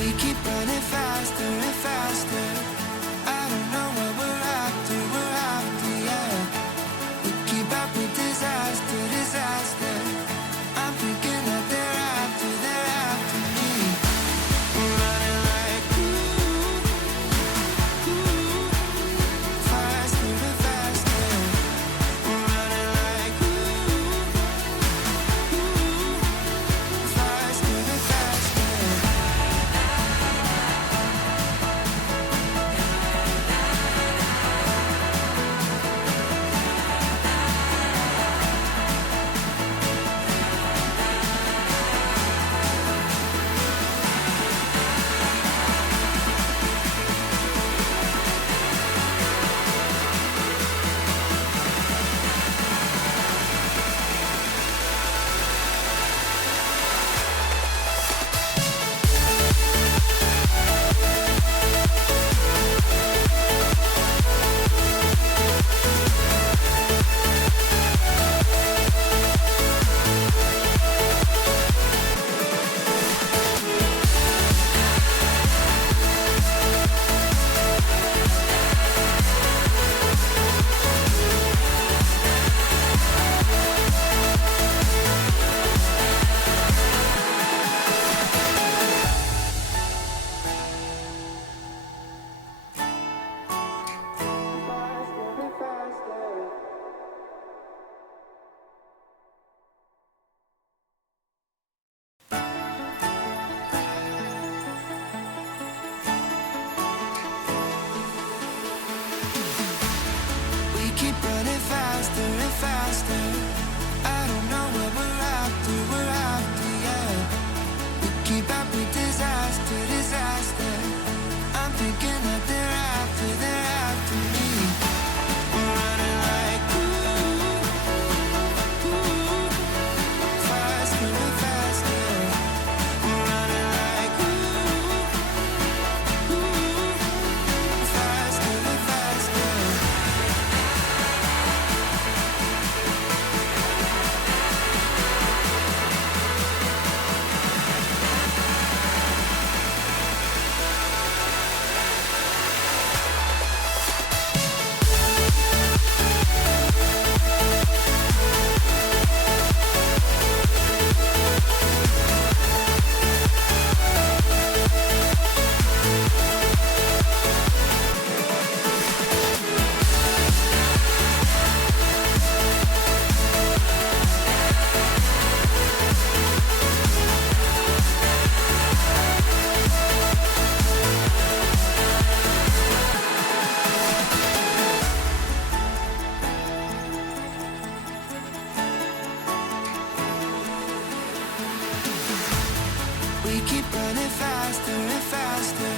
We keep running faster and faster. I don't know what we're after, yeah. We keep up with disaster, disaster. I'm thinking that they're after me. We're running like faster and faster. We're running like faster and faster. We keep running faster and faster. I don't know what we're after, yeah. We keep up with disaster, disaster. I'm thinking that they're after me. We're running like faster and faster. We're running like faster and faster. We keep running faster and faster.